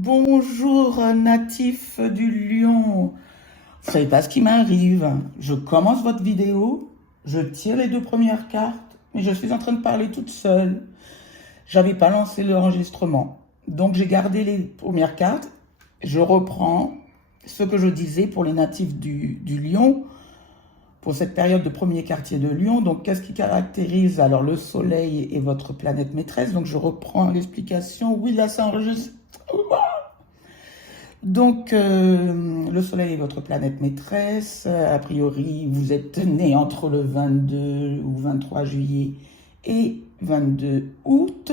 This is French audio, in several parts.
Bonjour, natif du Lion. Vous savez pas ce qui m'arrive. Je commence votre vidéo, je tire les deux premières cartes, mais je suis en train de parler toute seule. J'avais pas lancé l'enregistrement. Donc j'ai gardé les premières cartes. Je reprends ce que je disais pour les natifs du Lion, pour cette période de premier quartier de Lion. Donc qu'est-ce qui caractérise alors le Soleil et votre planète maîtresse? Donc je reprends l'explication. Oui, là ça enregistre. Donc, le Soleil est votre planète maîtresse. A priori, vous êtes né entre le 22 ou 23 juillet et 22 août.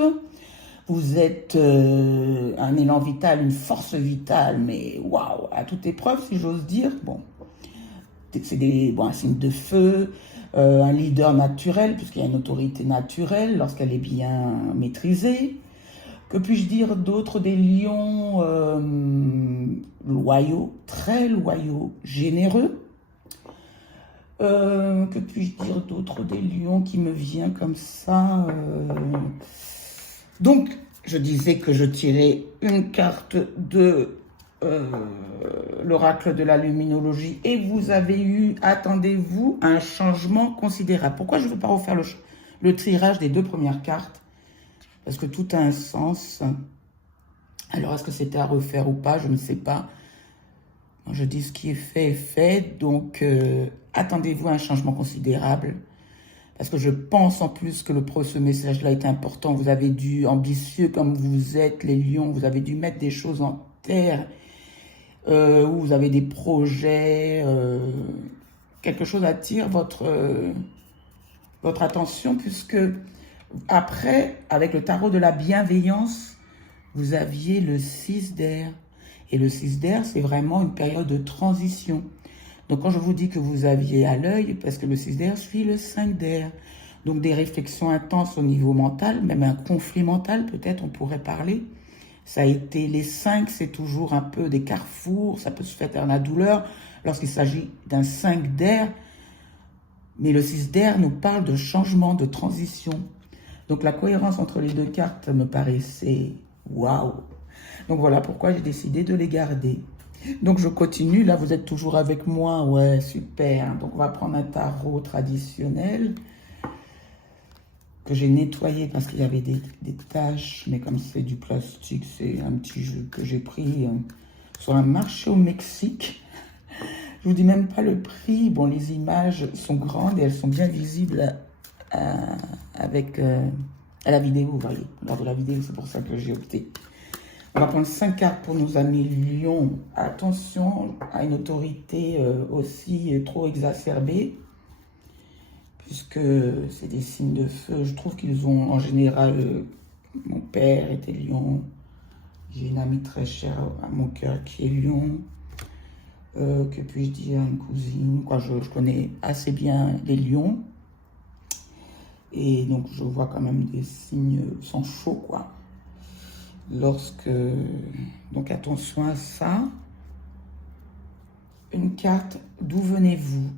Vous êtes un élan vital, une force vitale, mais waouh, à toute épreuve, si j'ose dire. Bon, c'est un signe de feu, un leader naturel, puisqu'il y a une autorité naturelle lorsqu'elle est bien maîtrisée. Que puis-je dire d'autre? Des lions loyaux, très loyaux, généreux. Que puis-je dire d'autre? Des lions qui me vient comme ça. Donc, je disais que je tirais une carte de l'oracle de la luminologie et vous avez eu, attendez-vous, un changement considérable. Pourquoi je ne veux pas refaire le tirage des deux premières cartes? Parce que tout a un sens. Alors, est-ce que c'était à refaire ou pas? Je ne sais pas. Je dis ce qui est fait est fait. Donc, attendez-vous à un changement considérable. Parce que je pense en plus que ce message-là est important. Vous avez dû, ambitieux comme vous êtes, les lions, vous avez dû mettre des choses en terre. Où vous avez des projets. Quelque chose attire votre attention puisque... Après, avec le tarot de la bienveillance, vous aviez le 6 d'air. Et le 6 d'air, c'est vraiment une période de transition. Donc quand je vous dis que vous aviez à l'œil, parce que le 6 d'air suit le 5 d'air. Donc des réflexions intenses au niveau mental, même un conflit mental peut-être, on pourrait parler. Ça a été les 5, c'est toujours un peu des carrefours, ça peut se faire dans la douleur lorsqu'il s'agit d'un 5 d'air. Mais le 6 d'air nous parle de changement, de transition. Donc la cohérence entre les deux cartes me paraissait waouh. Donc voilà pourquoi j'ai décidé de les garder. Donc je continue, là vous êtes toujours avec moi, ouais super. Donc on va prendre un tarot traditionnel que j'ai nettoyé parce qu'il y avait des taches, mais comme c'est du plastique, c'est un petit jeu que j'ai pris sur un marché au Mexique. Je vous dis même pas le prix. Bon, les images sont grandes et elles sont bien visibles avec à la vidéo, vous voyez. Lors de la vidéo, c'est pour ça que j'ai opté. On va prendre 5 cartes pour nos amis lions. Attention à une autorité aussi trop exacerbée, puisque c'est des signes de feu. Je trouve qu'ils ont en général... mon père était lion. J'ai une amie très chère à mon cœur qui est lion. Que puis-je dire, une cousine, quoi, je connais assez bien les lions. Et donc, je vois quand même des signes sans chaud, quoi. Donc, attention à ça. Une carte, d'où venez-vous,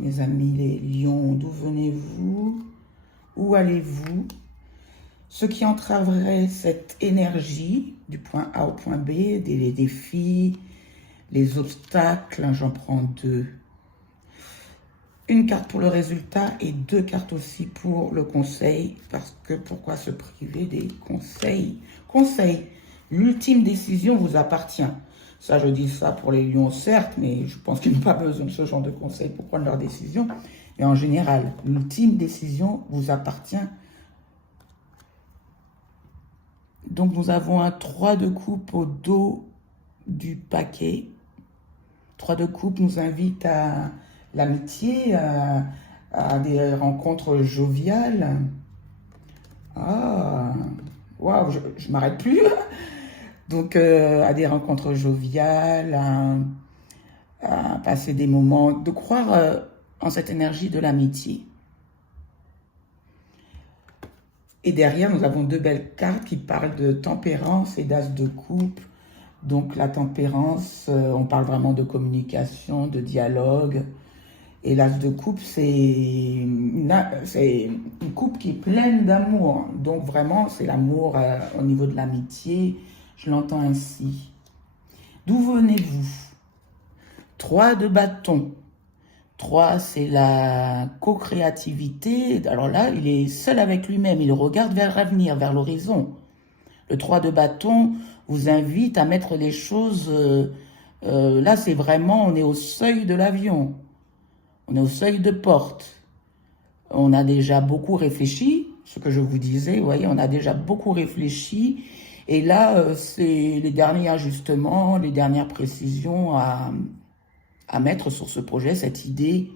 mes amis les lions? D'où venez-vous? Où allez-vous? Ce qui entraverait cette énergie du point A au point B, des défis, les obstacles, j'en prends 2. Une carte pour le résultat et 2 cartes aussi pour le conseil. Parce que pourquoi se priver des conseils? Conseil, l'ultime décision vous appartient. Ça, je dis ça pour les lions, certes, mais je pense qu'ils n'ont pas besoin de ce genre de conseils pour prendre leur décision. Mais en général, l'ultime décision vous appartient. Donc, nous avons un 3 de coupe au dos du paquet. 3 de coupe nous invite à l'amitié, à des rencontres joviales. Ah, waouh, je m'arrête plus. Donc, à des rencontres joviales, à passer des moments, de croire en cette énergie de l'amitié. Et derrière, nous avons 2 belles cartes qui parlent de tempérance et d'as de coupe. Donc la tempérance, on parle vraiment de communication, de dialogue. Et l'as de coupe, c'est une coupe qui est pleine d'amour. Donc vraiment, c'est l'amour au niveau de l'amitié. Je l'entends ainsi. D'où venez-vous? 3 de bâton. 3, c'est la co-créativité. Alors là, il est seul avec lui-même. Il regarde vers l'avenir, vers l'horizon. Le 3 de bâton vous invite à mettre les choses... là, c'est vraiment, on est au seuil de l'avion. On est au seuil de porte. On a déjà beaucoup réfléchi, ce que je vous disais, vous voyez, on a déjà beaucoup réfléchi. Et là, c'est les derniers ajustements, les dernières précisions à mettre sur ce projet, cette idée.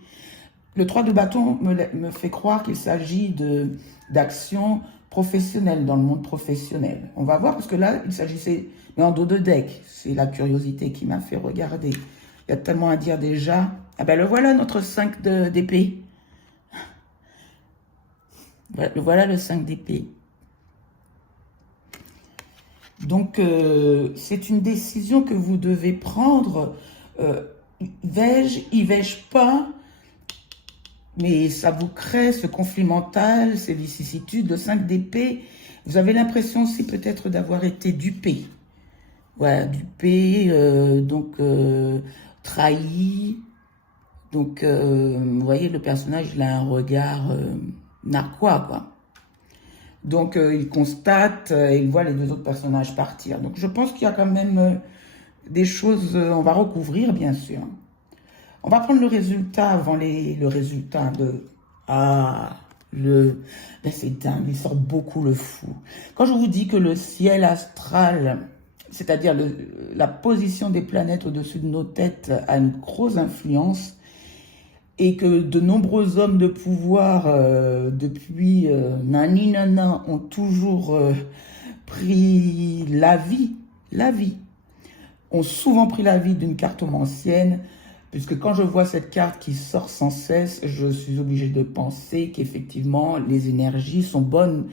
Le 3 de bâton me fait croire qu'il s'agit d'actions professionnelles, dans le monde professionnel. On va voir, parce que là, il s'agissait, mais en dos de deck, c'est la curiosité qui m'a fait regarder. Il y a tellement à dire déjà. Ah ben le voilà, notre 5 d'épée. Voilà le 5 d'épée. Donc, c'est une décision que vous devez prendre. Vais-je, y vais-je pas? Mais ça vous crée ce conflit mental, ces vicissitudes. Le 5 d'épée, vous avez l'impression aussi peut-être d'avoir été dupé. Voilà, dupé, donc trahi. Donc, vous voyez, le personnage, il a un regard narquois, quoi. Donc, il constate, il voit les 2 autres personnages partir. Donc, je pense qu'il y a quand même des choses, on va recouvrir, bien sûr. On va prendre le résultat avant le résultat de... Ah, ben c'est dingue, il sort beaucoup le fou. Quand je vous dis que le ciel astral, c'est-à-dire la position des planètes au-dessus de nos têtes, a une grosse influence, et que de nombreux hommes de pouvoir, depuis nani nana, ont toujours pris la vie, ont souvent pris la vie d'une cartomancienne, puisque quand je vois cette carte qui sort sans cesse, je suis obligé de penser qu'effectivement, les énergies sont bonnes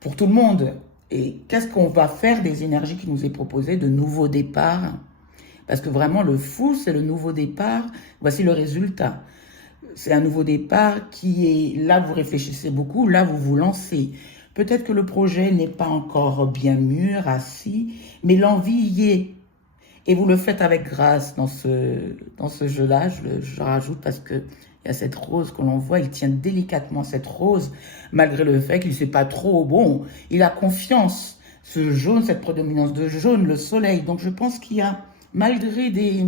pour tout le monde. Et qu'est-ce qu'on va faire des énergies qui nous est proposées, de nouveaux départs? Parce que vraiment, le fou, c'est le nouveau départ. Voici le résultat. C'est un nouveau départ qui est, là vous réfléchissez beaucoup, là vous vous lancez. Peut-être que le projet n'est pas encore bien mûr, assis, mais l'envie y est. Et vous le faites avec grâce dans ce jeu-là, je rajoute parce qu'il y a cette rose que l'on voit, il tient délicatement cette rose, malgré le fait qu'il ne sait pas trop, bon, il a confiance. Ce jaune, cette prédominance de jaune, le soleil. Donc je pense qu'il y a, malgré des...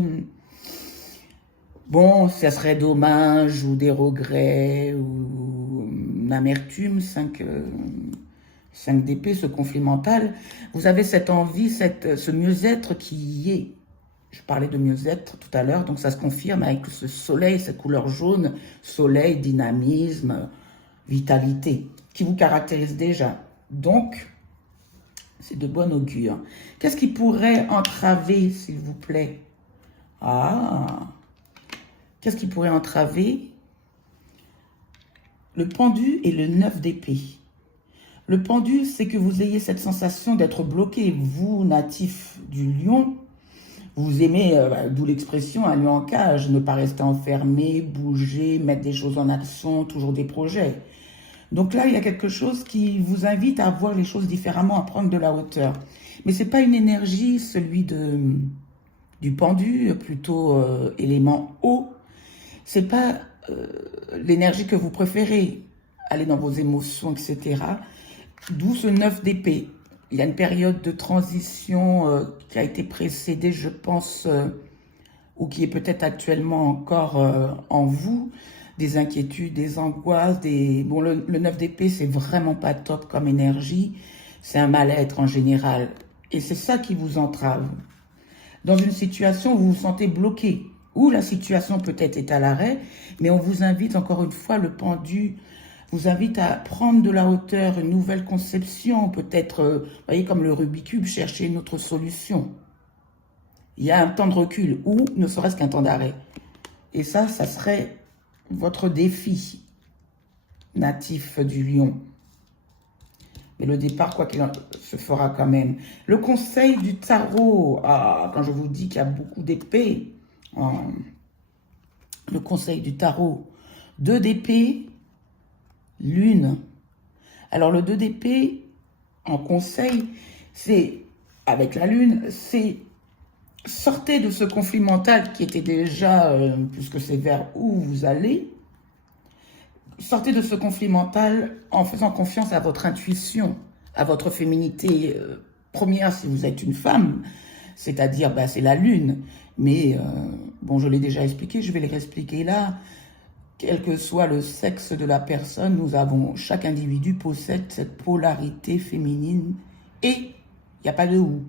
Bon, ça serait dommage, ou des regrets, ou une amertume, 5 d'épée, ce conflit mental. Vous avez cette envie, ce mieux-être qui y est. Je parlais de mieux-être tout à l'heure, donc ça se confirme avec ce soleil, cette couleur jaune, soleil, dynamisme, vitalité, qui vous caractérise déjà. Donc, c'est de bon augure. Qu'est-ce qui pourrait entraver, s'il vous plaît? Ah, qu'est-ce qui pourrait entraver? Le pendu et le 9 d'épée. Le pendu, c'est que vous ayez cette sensation d'être bloqué. Vous, natif du lion, vous aimez, d'où l'expression, un lion en cage, ne pas rester enfermé, bouger, mettre des choses en action, toujours des projets. Donc là, il y a quelque chose qui vous invite à voir les choses différemment, à prendre de la hauteur. Mais ce n'est pas une énergie, celui du pendu, plutôt élément eau. Ce n'est pas l'énergie que vous préférez, aller dans vos émotions, etc. D'où ce 9 d'épée. Il y a une période de transition qui a été précédée, je pense, ou qui est peut-être actuellement encore en vous, des inquiétudes, des angoisses, Bon, le 9 d'épée, c'est vraiment pas top comme énergie, c'est un mal-être en général. Et c'est ça qui vous entrave. Dans une situation où vous vous sentez bloqué, où la situation peut-être est à l'arrêt, mais on vous invite, encore une fois, le pendu vous invite à prendre de la hauteur, une nouvelle conception, peut-être, vous voyez, comme le Rubik's Cube, chercher une autre solution. Il y a un temps de recul, ou ne serait-ce qu'un temps d'arrêt. Et ça serait votre défi natif du lion. Mais le départ, quoi qu'il en se fera quand même. Le conseil du tarot, quand je vous dis qu'il y a beaucoup d'épées, le conseil du tarot, 2 d'épée, lune. Alors le 2 d'épée, en conseil, c'est, avec la lune, c'est Sortez de ce conflit mental qui était déjà, puisque c'est vers où vous allez, sortez de ce conflit mental en faisant confiance à votre intuition, à votre féminité première si vous êtes une femme, c'est-à-dire bah, c'est la lune. Mais bon, je l'ai déjà expliqué, je vais le réexpliquer là. Quel que soit le sexe de la personne, chaque individu possède cette polarité féminine et, il n'y a pas de ou,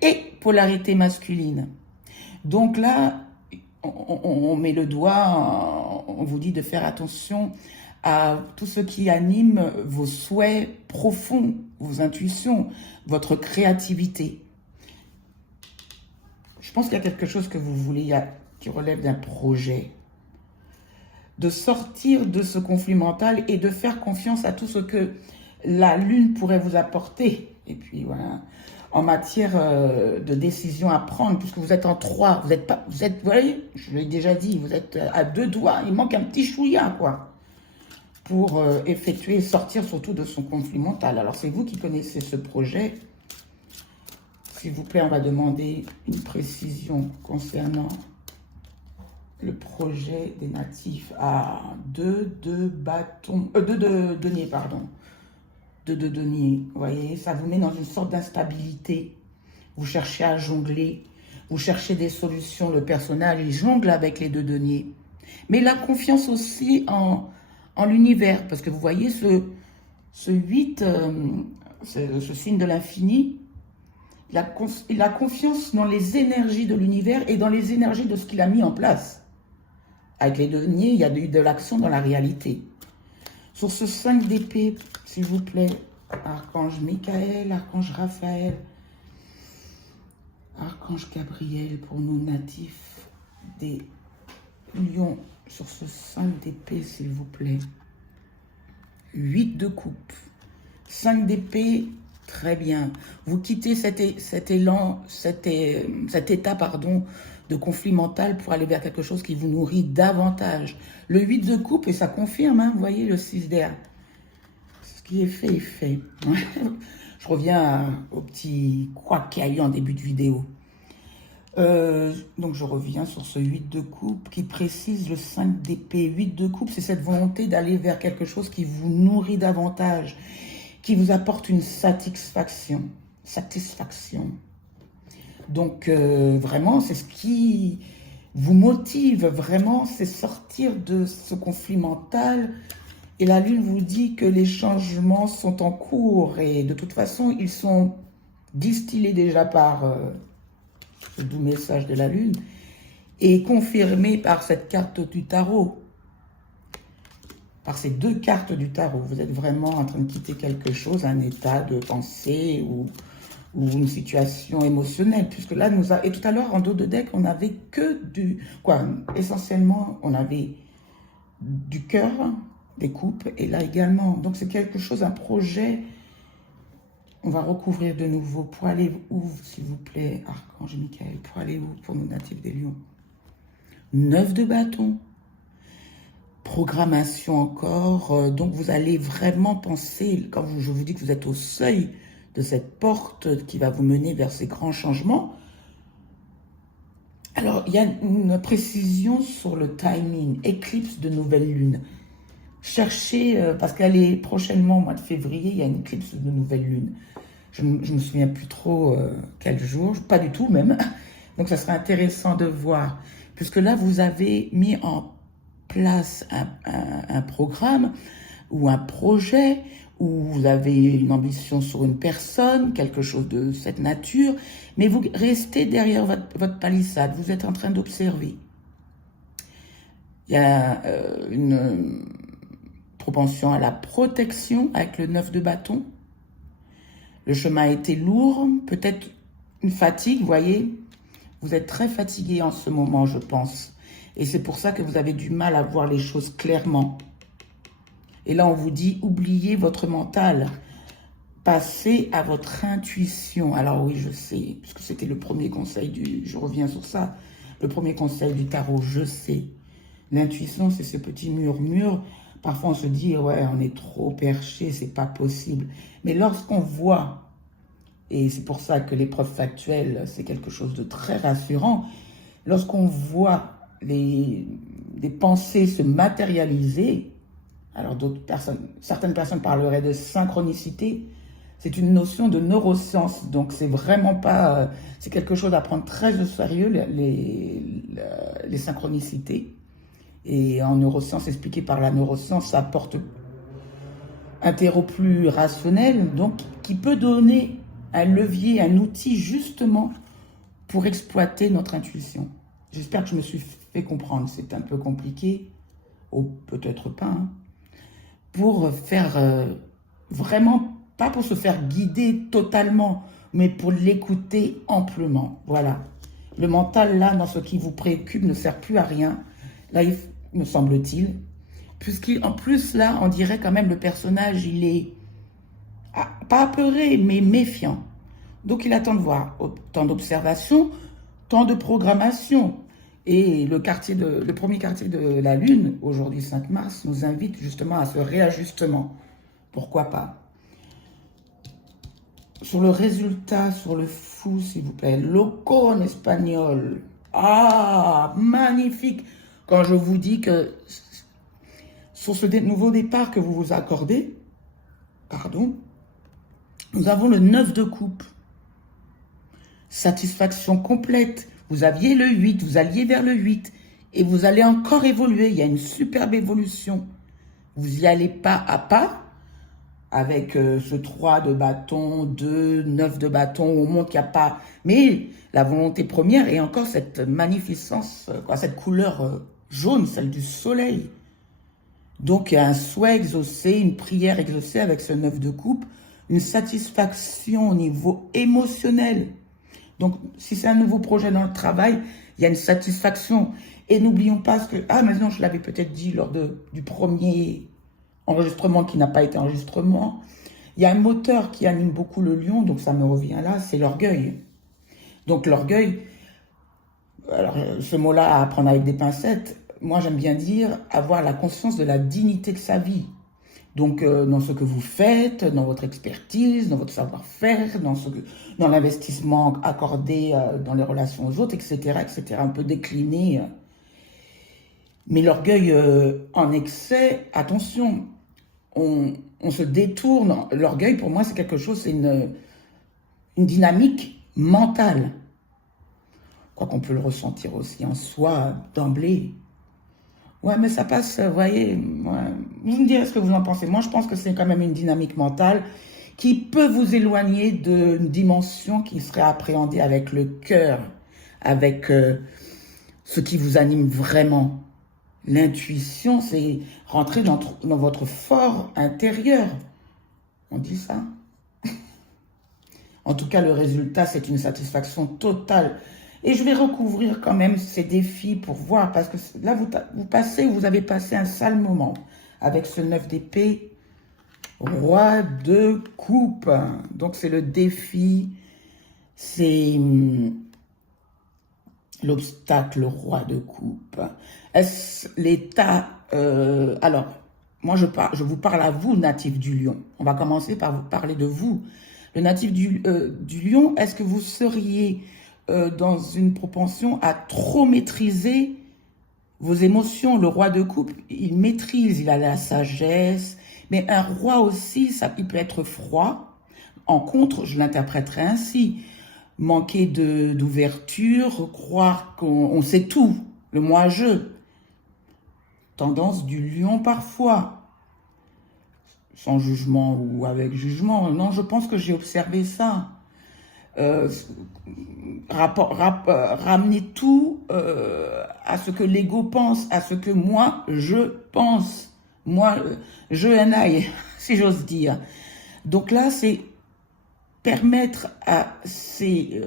et polarité masculine. Donc là, on met le doigt, on vous dit de faire attention à tout ce qui anime vos souhaits profonds, vos intuitions, votre créativité. Je pense qu'il y a quelque chose que vous voulez, qui relève d'un projet. De sortir de ce conflit mental et de faire confiance à tout ce que la lune pourrait vous apporter. Et puis voilà, en matière de décision à prendre, puisque vous êtes en 3, vous êtes, vous voyez, je l'ai déjà dit, vous êtes à 2 doigts, il manque un petit chouïa, quoi, pour effectuer et sortir surtout de son conflit mental. Alors c'est vous qui connaissez ce projet. S'il vous plaît, on va demander une précision concernant le projet des natifs à 2 de bâton, 2 de denier, pardon. 2 de denier, vous voyez, ça vous met dans une sorte d'instabilité. Vous cherchez à jongler, vous cherchez des solutions. Le personnage, il jongle avec les 2 deniers. Mais il a confiance aussi en l'univers, parce que vous voyez, ce 8, ce signe de l'infini, il a confiance dans les énergies de l'univers et dans les énergies de ce qu'il a mis en place. Avec les deniers, il y a de l'action dans la réalité. Sur ce 5 d'épée, s'il vous plaît, Archange Michael, Archange Raphaël, Archange Gabriel pour nous natifs des lions. Sur ce 5 d'épée, s'il vous plaît. 8 de coupe. 5 d'épée, très bien. Vous quittez cet état, pardon, de conflit mental pour aller vers quelque chose qui vous nourrit davantage. Le 8 de coupe, et ça confirme, hein, vous voyez, le 6 d'air. Ce qui est fait est fait. Je reviens au petit quoi qu'il y a eu en début de vidéo. Donc je reviens sur ce 8 de coupe qui précise le 5 d'épée. 8 de coupe, c'est cette volonté d'aller vers quelque chose qui vous nourrit davantage, qui vous apporte une satisfaction. Donc, vraiment, c'est ce qui vous motive, vraiment, c'est sortir de ce conflit mental. Et la Lune vous dit que les changements sont en cours. Et de toute façon, ils sont distillés déjà par ce doux message de la Lune et confirmés par cette carte du tarot. Par ces 2 cartes du tarot. Vous êtes vraiment en train de quitter quelque chose, un état de pensée ou une situation émotionnelle, puisque là, et tout à l'heure, en dos de deck, on avait que essentiellement, on avait du cœur, des coupes, et là également. Donc, c'est quelque chose, un projet. On va recouvrir de nouveau. Pour aller où, s'il vous plaît, Archange Michael, pour aller où, pour nos natifs des lions? 9 de bâton. Programmation encore. Donc, vous allez vraiment penser, quand je vous dis que vous êtes au seuil de cette porte qui va vous mener vers ces grands changements. Alors, il y a une précision sur le timing, éclipse de nouvelle lune. Cherchez, parce qu'elle est prochainement, au mois de février, il y a une éclipse de nouvelle lune. Je ne me souviens plus trop quel jour, pas du tout même. Donc, ça serait intéressant de voir. Puisque là, vous avez mis en place un programme ou un projet où vous avez une ambition sur une personne, quelque chose de cette nature, mais vous restez derrière votre palissade, vous êtes en train d'observer. Il y a une propension à la protection avec le 9 de bâton. Le chemin a été lourd, peut-être une fatigue, vous voyez. Vous êtes très fatigué en ce moment, je pense. Et c'est pour ça que vous avez du mal à voir les choses clairement. Et là, on vous dit, oubliez votre mental. Passez à votre intuition. Alors oui, je sais, puisque c'était le premier conseil je reviens sur ça. Le premier conseil du tarot, je sais. L'intuition, c'est ces petits murmures. Parfois, on se dit, ouais, on est trop perché, c'est pas possible. Mais lorsqu'on voit Et c'est pour ça que l'épreuve factuelle, c'est quelque chose de très rassurant. Lorsqu'on voit les pensées se matérialiser, alors certaines personnes parleraient de synchronicité, c'est une notion de neuroscience, donc c'est vraiment pas, c'est quelque chose à prendre très au sérieux, les synchronicités. Et en neurosciences, expliqué par la neuroscience, ça apporte un terreau plus rationnel, donc qui peut donner un levier, un outil justement pour exploiter notre intuition. J'espère que je me suis fait comprendre, c'est un peu compliqué, ou peut-être pas, hein, pour faire vraiment, pas pour se faire guider totalement, mais pour l'écouter amplement. Voilà. Le mental, là, dans ce qui vous préoccupe, ne sert plus à rien. Là, me semble-t-il. Puisqu'en plus, là, on dirait quand même le personnage, il est pas apeuré, mais méfiant. Donc, il attend de voir tant d'observation, tant de programmation. Et le premier quartier de la Lune, aujourd'hui 5 mars, nous invite justement à ce réajustement. Pourquoi pas? Sur le résultat, sur le fou, s'il vous plaît. Loco en espagnol. Ah, magnifique. Quand je vous dis que sur ce nouveau départ que vous vous accordez, pardon, nous avons le 9 de coupe. Satisfaction complète. Vous aviez le 8, vous alliez vers le 8. Et vous allez encore évoluer. Il y a une superbe évolution. Vous y allez pas à pas. Avec ce 3 de bâton, 2, 9 de bâton, on montre qu'il n'y a pas... Mais la volonté première est encore cette magnificence, cette couleur jaune, celle du soleil. Donc il y a un souhait exaucé, une prière exaucée avec ce 9 de coupe, une satisfaction au niveau émotionnel. Donc si c'est un nouveau projet dans le travail, il y a une satisfaction. Et n'oublions pas ce que... Ah, maintenant je l'avais peut-être dit lors du premier... enregistrement qui n'a pas été enregistrement. Il y a un moteur qui anime beaucoup le lion, donc ça me revient là, c'est l'orgueil. Donc l'orgueil, alors ce mot-là à prendre avec des pincettes, moi j'aime bien dire avoir la conscience de la dignité de sa vie. Donc dans ce que vous faites, dans votre expertise, dans votre savoir-faire, dans l'investissement accordé dans les relations aux autres, etc., etc. On peut décliner. Mais l'orgueil en excès, attention, on se détourne. L'orgueil, pour moi, c'est quelque chose, c'est une dynamique mentale. Quoi qu'on peut le ressentir aussi en soi, d'emblée. Ouais, mais ça passe, vous voyez, ouais. Vous me direz ce que vous en pensez. Moi, je pense que c'est quand même une dynamique mentale qui peut vous éloigner d'une dimension qui serait appréhendée avec le cœur, avec ce qui vous anime vraiment. L'intuition, c'est rentrer dans votre fort intérieur. On dit ça? En tout cas, le résultat, c'est une satisfaction totale. Et je vais recouvrir quand même ces défis pour voir, parce que là, vous avez passé un sale moment avec ce 9 d'épée, roi de coupe. Donc, c'est le défi, c'est l'obstacle, roi de coupe. Est-ce l'état... alors, moi, je vous parle à vous, natif du lion. On va commencer par vous parler de vous. Le natif du lion, est-ce que vous seriez dans une propension à trop maîtriser vos émotions? Le roi de coupe, il maîtrise, il a la sagesse, mais un roi aussi, il peut être froid. En contre, je l'interpréterai ainsi. Manquer d'ouverture, croire qu'on sait tout, le moi-je. Tendance du lion parfois. Sans jugement ou avec jugement. Non, je pense que j'ai observé ça. Ramener tout à ce que l'ego pense, à ce que moi, je pense. Moi, je and I, si j'ose dire. Donc là, c'est permettre à ces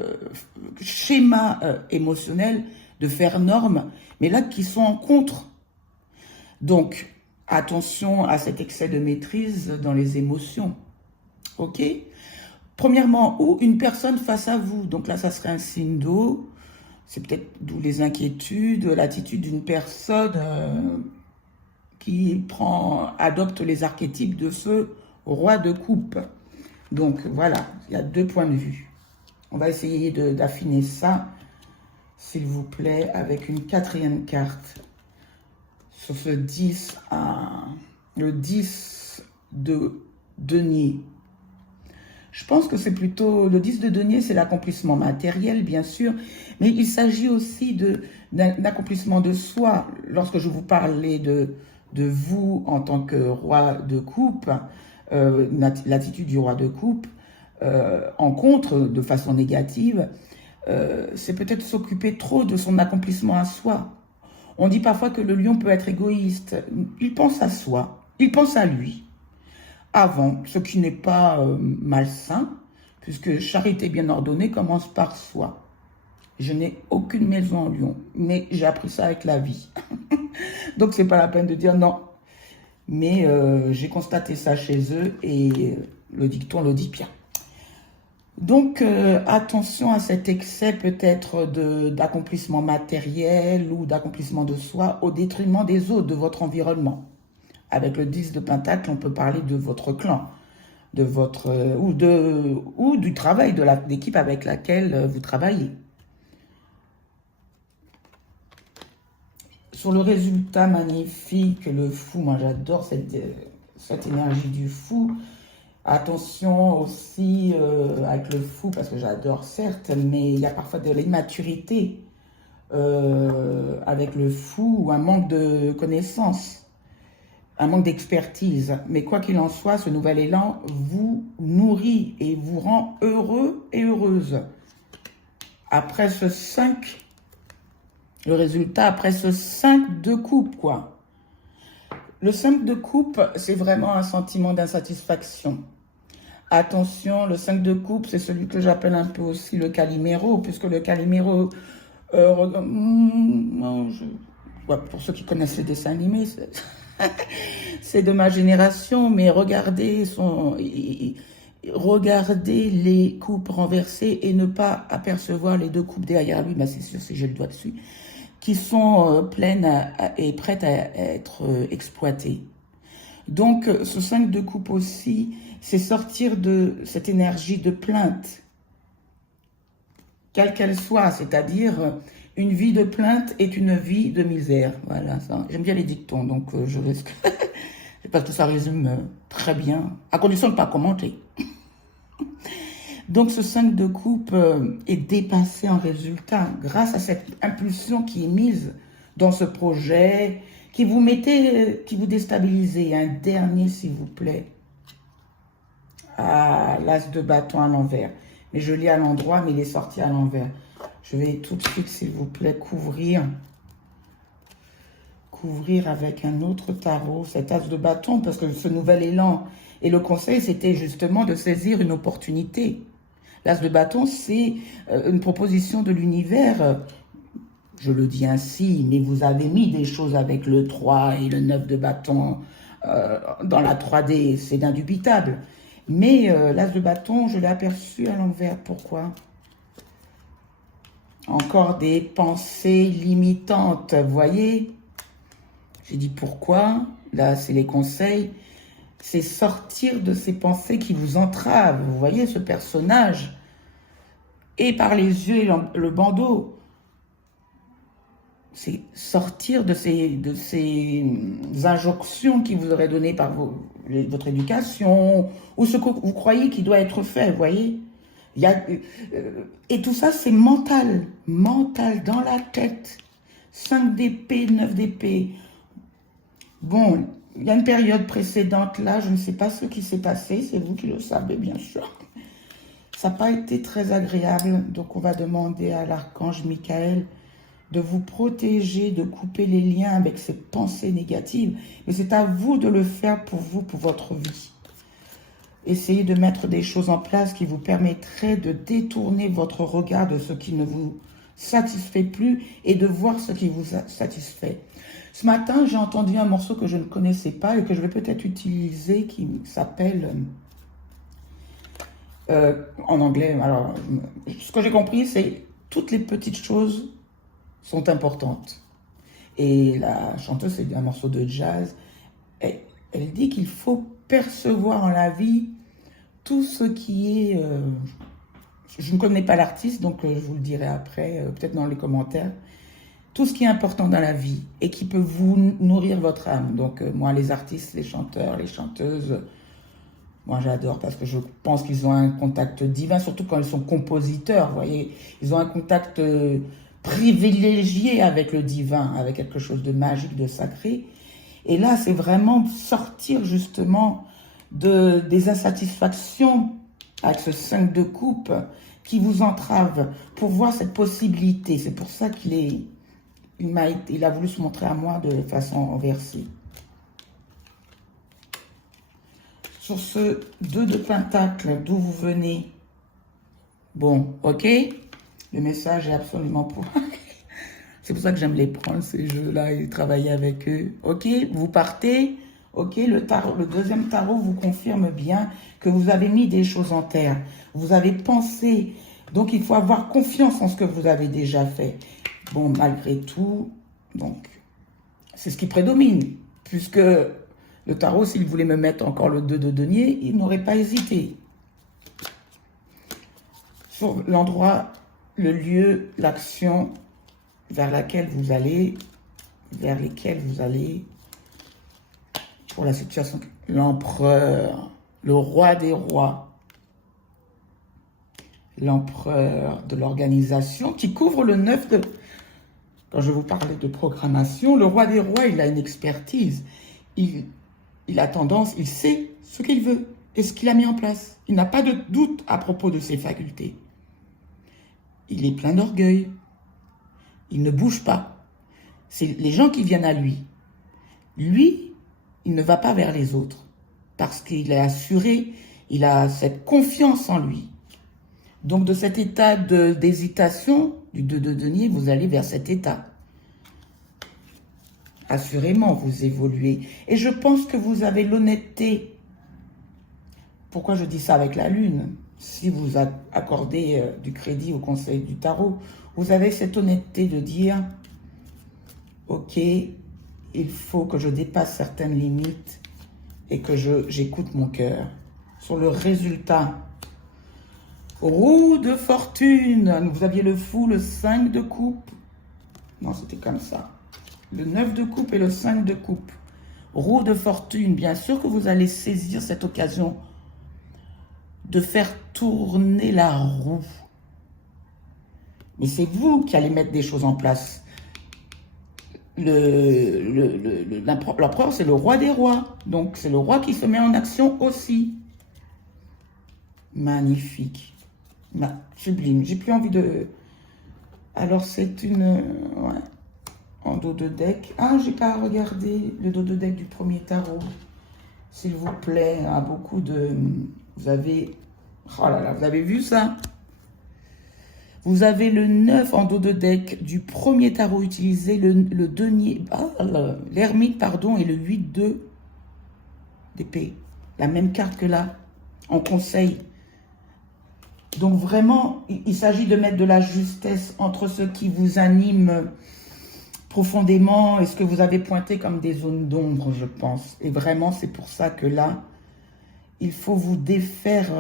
schémas émotionnels de faire norme, mais là, qui sont en contre. Donc, attention à cet excès de maîtrise dans les émotions. OK? Premièrement, ou une personne face à vous. Donc là, ça serait un signe d'eau. C'est peut-être d'où les inquiétudes, l'attitude d'une personne qui adopte les archétypes de ce roi de coupe. Donc voilà, il y a 2 points de vue. On va essayer d'affiner ça, s'il vous plaît, avec une 4e carte. Sur ce 10 le 10 de denier. Je pense que c'est plutôt, le 10 de denier, c'est l'accomplissement matériel, bien sûr, mais il s'agit aussi d'un accomplissement de soi. Lorsque je vous parlais de vous en tant que roi de coupe, l'attitude du roi de coupe, en contre, de façon négative, c'est peut-être s'occuper trop de son accomplissement à soi. On dit parfois que le lion peut être égoïste. Il pense à soi, il pense à lui avant, ce qui n'est pas malsain, puisque charité bien ordonnée commence par soi. Je n'ai aucune maison en lion, mais j'ai appris ça avec la vie. Donc c'est pas la peine de dire non. Mais j'ai constaté ça chez eux et le dicton le dit bien. Donc, attention à cet excès peut-être d'accomplissement matériel ou d'accomplissement de soi au détriment des autres, de votre environnement. Avec le 10 de Pentacle, on peut parler de votre clan, de votre, ou du travail de l'équipe avec laquelle vous travaillez. Sur le résultat magnifique, le fou, moi j'adore cette énergie du fou. Attention aussi avec le fou, parce que j'adore certes, mais il y a parfois de l'immaturité avec le fou ou un manque de connaissances, un manque d'expertise. Mais quoi qu'il en soit, ce nouvel élan vous nourrit et vous rend heureux et heureuse. Après ce 5, le résultat, après ce 5 de coupe, quoi. Le 5 de coupe, c'est vraiment un sentiment d'insatisfaction. Attention, le 5 de coupe, c'est celui que j'appelle un peu aussi le Calimero, puisque le Calimero, pour ceux qui connaissent les dessins animés, c'est de ma génération, mais regardez les coupes renversées et ne pas apercevoir les 2 coupes derrière lui, c'est sûr si j'ai le doigt dessus, qui sont pleines et prêtes à être exploitées. Donc, ce 5 de coupe aussi, c'est sortir de cette énergie de plainte, quelle qu'elle soit, c'est-à-dire une vie de plainte est une vie de misère. Voilà, ça. J'aime bien les dictons, donc je risque. Parce que ça résume très bien, à condition de ne pas commenter. Donc, ce 5 de coupe est dépassé en résultat grâce à cette impulsion qui est mise dans ce projet, qui vous déstabilisez. Un dernier, s'il vous plaît. Ah, l'as de bâton à l'envers. Mais je lis à l'endroit, mais il est sorti à l'envers. Je vais tout de suite, s'il vous plaît, couvrir avec un autre tarot, cet as de bâton, parce que ce nouvel élan. Et le conseil, c'était justement de saisir une opportunité. L'as de bâton, c'est une proposition de l'univers. Je le dis ainsi, mais vous avez mis des choses avec le 3 et le 9 de bâton dans la 3D, c'est indubitable. Mais l'as de bâton, je l'ai aperçu à l'envers. Pourquoi? Encore des pensées limitantes, vous voyez? J'ai dit pourquoi? Là, c'est les conseils. C'est sortir de ces pensées qui vous entravent. Vous voyez ce personnage? Et par les yeux et le bandeau. C'est sortir de ces injonctions qui vous auraient données par votre éducation, ou ce que vous croyez qui doit être fait, vous voyez. Et tout ça, c'est mental, dans la tête. 5 d'épée, 9 d'épée. Bon, il y a une période précédente là, je ne sais pas ce qui s'est passé, c'est vous qui le savez, bien sûr. Ça n'a pas été très agréable, donc on va demander à l'archange Michael de vous protéger, de couper les liens avec ces pensées négatives. Mais c'est à vous de le faire pour vous, pour votre vie. Essayez de mettre des choses en place qui vous permettraient de détourner votre regard de ce qui ne vous satisfait plus et de voir ce qui vous satisfait. Ce matin, j'ai entendu un morceau que je ne connaissais pas et que je vais peut-être utiliser, qui s'appelle... en anglais, alors, ce que j'ai compris, c'est toutes les petites choses sont importantes. Et la chanteuse, c'est un morceau de jazz. Elle dit qu'il faut percevoir en la vie tout ce qui est... je ne connais pas l'artiste, donc je vous le dirai après, peut-être dans les commentaires. Tout ce qui est important dans la vie et qui peut vous nourrir votre âme. Donc moi, les artistes, les chanteurs, les chanteuses, moi j'adore parce que je pense qu'ils ont un contact divin, surtout quand ils sont compositeurs, vous voyez. Ils ont un contact privilégié avec le divin, avec quelque chose de magique, de sacré. Et là, c'est vraiment sortir justement des insatisfactions avec ce 5 de coupe qui vous entrave pour voir cette possibilité. C'est pour ça il a voulu se montrer à moi de façon inversée. Sur ce 2 de pentacle, d'où vous venez? Bon, ok. Le message est absolument pour... C'est pour ça que j'aime les prendre, ces jeux-là, et travailler avec eux. Ok, vous partez. Ok, le deuxième tarot vous confirme bien que vous avez mis des choses en terre. Vous avez pensé. Donc, il faut avoir confiance en ce que vous avez déjà fait. Bon, malgré tout, donc, c'est ce qui prédomine. Puisque le tarot, s'il voulait me mettre encore le 2 de denier, il n'aurait pas hésité. Sur l'endroit, le lieu, l'action vers lesquelles vous allez, pour la situation, l'empereur, le roi des rois, l'empereur de l'organisation qui couvre le 9 de... Quand je vous parlais de programmation, le roi des rois, il a une expertise. Il a tendance, il sait ce qu'il veut et ce qu'il a mis en place. Il n'a pas de doute à propos de ses facultés. Il est plein d'orgueil. Il ne bouge pas. C'est les gens qui viennent à lui. Lui, il ne va pas vers les autres parce qu'il est assuré, il a cette confiance en lui. Donc, de cet état d'hésitation, du 2 de denier, vous allez vers cet état. Assurément, vous évoluez. Et je pense que vous avez l'honnêteté. Pourquoi je dis ça avec la lune? Si vous accordez du crédit au conseil du tarot, vous avez cette honnêteté de dire, ok, il faut que je dépasse certaines limites et que j'écoute mon cœur. Sur le résultat, roue de fortune, vous aviez le fou, le 5 de coupe. Non, c'était comme ça. Le 9 de coupe et le 5 de coupe. Roue de fortune, bien sûr que vous allez saisir cette occasion de faire tourner la roue. Mais c'est vous qui allez mettre des choses en place. L'empereur, c'est le roi des rois. Donc, c'est le roi qui se met en action aussi. Magnifique. Sublime. J'ai plus envie de... Alors, c'est une... Ouais. En dos de deck. Ah, j'ai pas regardé le dos de deck du premier tarot. S'il vous plaît, à beaucoup de... Vous avez... Oh là là, vous avez vu ça? Vous avez le 9 en dos de deck du premier tarot utilisé, le denier, l'ermite, pardon, et le 8-2 d'épée. La même carte que là, en conseil. Donc vraiment, il s'agit de mettre de la justesse entre ce qui vous anime profondément et ce que vous avez pointé comme des zones d'ombre, je pense. Et vraiment, c'est pour ça que là, il faut vous défaire...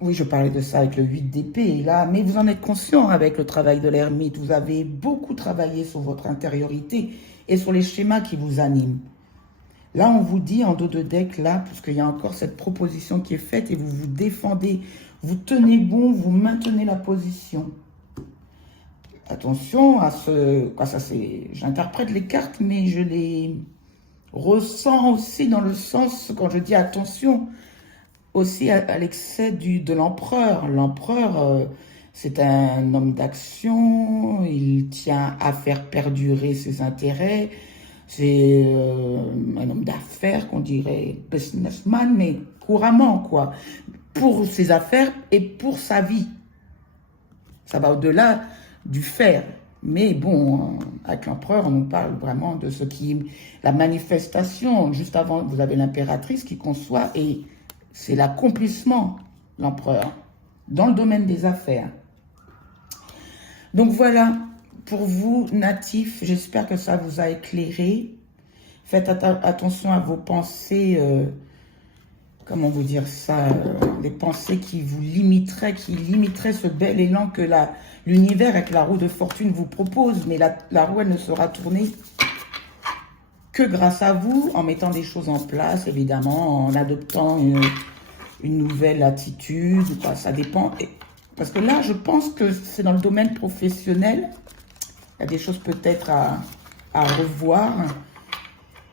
oui, je parlais de ça avec le 8 d'épée, là, mais vous en êtes conscient avec le travail de l'ermite. Vous avez beaucoup travaillé sur votre intériorité et sur les schémas qui vous animent. Là, on vous dit en dos de deck, là, parce qu'il y a encore cette proposition qui est faite et vous vous défendez, vous tenez bon, vous maintenez la position. Attention à ce... Quoi, ça, c'est... J'interprète les cartes, mais je les ressens aussi dans le sens, quand je dis attention, aussi à l'excès de l'empereur. L'empereur, c'est un homme d'action, il tient à faire perdurer ses intérêts, c'est un homme d'affaires, qu'on dirait businessman, mais couramment, quoi, pour ses affaires et pour sa vie. Ça va au-delà du faire. Mais bon, avec l'empereur, on nous parle vraiment de ce qui est la manifestation. Juste avant, vous avez l'impératrice qui conçoit et c'est l'accomplissement, l'empereur, dans le domaine des affaires. Donc voilà, pour vous, natifs, j'espère que ça vous a éclairé. Faites attention à vos pensées comment vous dire ça, des pensées qui vous limiteraient, qui limiteraient ce bel élan que l'univers avec la roue de fortune vous propose. Mais la roue, elle ne sera tournée que grâce à vous, en mettant des choses en place, évidemment, en adoptant une nouvelle attitude, ça dépend. Parce que là, je pense que c'est dans le domaine professionnel, il y a des choses peut-être à revoir,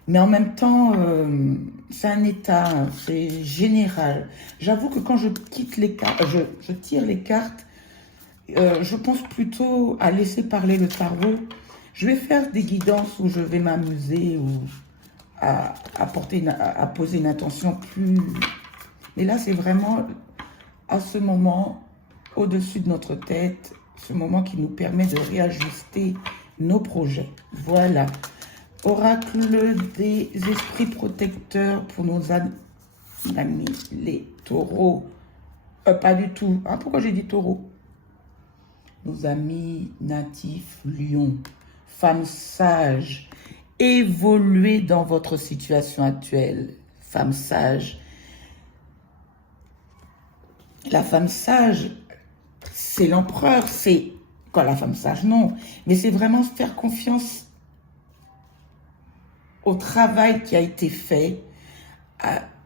mais en même temps, c'est un état, c'est général. J'avoue que quand je quitte les cartes, je tire les cartes, je pense plutôt à laisser parler le tarot. Je vais faire des guidances où je vais m'amuser ou à poser une intention plus... Mais là, c'est vraiment à ce moment, au-dessus de notre tête, ce moment qui nous permet de réajuster nos projets. Voilà. Oracle des esprits protecteurs pour nos amis, les taureaux. Pas du tout. Ah, pourquoi j'ai dit taureau? Nos amis natifs lions. Femmes sages, évoluez dans votre situation actuelle. Femme sage. La femme sage, c'est l'empereur, c'est... Quoi, la femme sage, non. Mais c'est vraiment faire confiance au travail qui a été fait,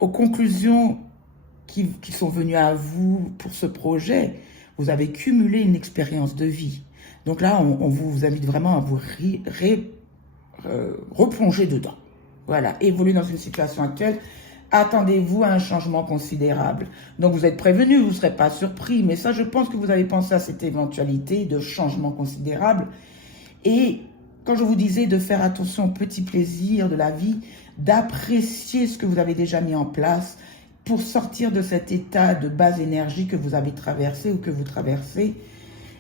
aux conclusions qui sont venues à vous pour ce projet. Vous avez cumulé une expérience de vie. Donc là, on vous invite vraiment à vous replonger dedans. Voilà, évoluer dans une situation actuelle. Attendez-vous à un changement considérable. Donc vous êtes prévenu, vous ne serez pas surpris. Mais ça, je pense que vous avez pensé à cette éventualité de changement considérable. Et quand je vous disais de faire attention aux petits plaisirs de la vie, d'apprécier ce que vous avez déjà mis en place pour sortir de cet état de basse énergie que vous avez traversé ou que vous traversez,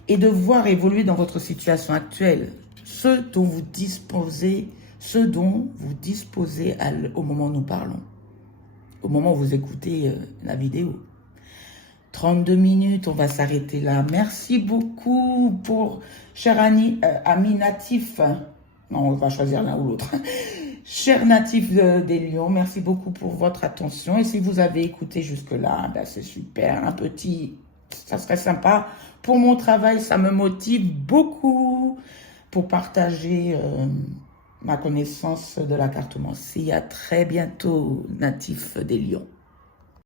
et de voir évoluer dans votre situation actuelle ce dont vous disposez, au moment où nous parlons, au moment où vous écoutez la vidéo. 32 minutes, on va s'arrêter là. Merci beaucoup pour, cher ami natif. Non, on va choisir l'un ou l'autre. Cher natif des Lions, merci beaucoup pour votre attention. Et si vous avez écouté jusque-là, ben c'est super. Un petit, ça serait sympa. Pour mon travail, ça me motive beaucoup pour partager ma connaissance de la cartomancie. À très bientôt, natif des Lions.